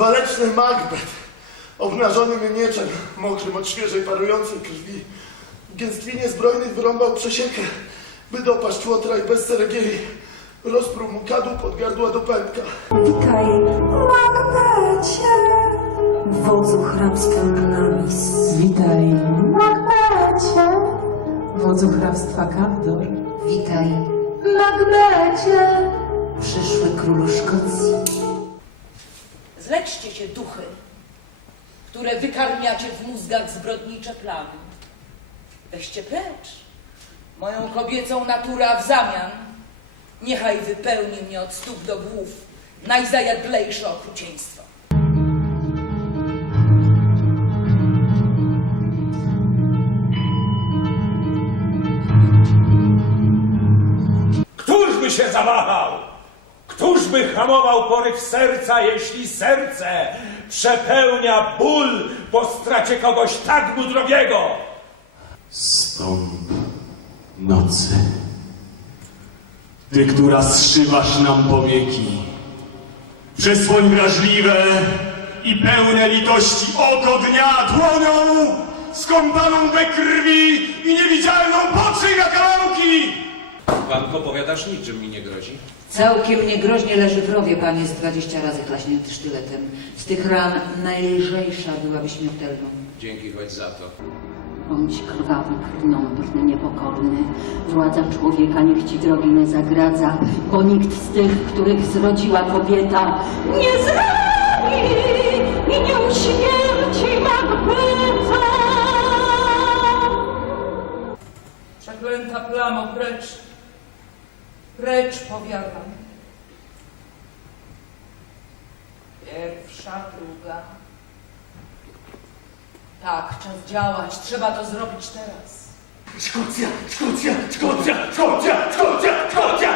Waleczny Macbeth, obnażonym mieczem, mokrym od świeżej parującej krwi, w gęstwinie zbrojnych wyrąbał przesiekę, by dopaść łotra i bez ceregieli rozprół mu kadłub od gardła do pępka. Witaj, Macbecie, wodzu hrabstwa Glamis. Witaj, Macbecie, wodzu hrabstwa Kawdor. witaj, Macbecie, przyszły królu Szkocji. Zleczcie się, duchy, które wykarmiacie w mózgach zbrodnicze plany. Weźcie precz moją kobiecą naturę, a w zamian niechaj wypełni mnie od stóp do głów najzajadlejsze okrucieństwo. Któż się zawahał? Któż by hamował poryw serca, jeśli serce przepełnia ból po stracie kogoś tak mu drogiego? Stąd nocy. Ty, która zszywasz nam powieki. Przysłoń wrażliwe i pełne litości oko dnia dłonią skąpaną we krwi i niewidzialną potrzyj na kawałki! Panko, powiadasz, niczym mi nie grozi. Całkiem niegroźnie leży w rowie, pan jest dwadzieścia razy klaśnięty sztyletem. Z tych ran najlżejsza byłaby śmiertelną. Dzięki choć za to. Bądź krwawy, krnąbrny, niepokorny. Władza człowieka niech ci drogi nie zagradza, bo nikt z tych, których zrodziła kobieta, nie zrani i nie uśmierci Macbeta. Przeklęta plamo, precz, precz powiadam. Pierwsza, druga. Tak, czas działać, trzeba to zrobić teraz. Szkocja, Szkocja, Szkocja, Szkocja, Szkocja, Szkocja,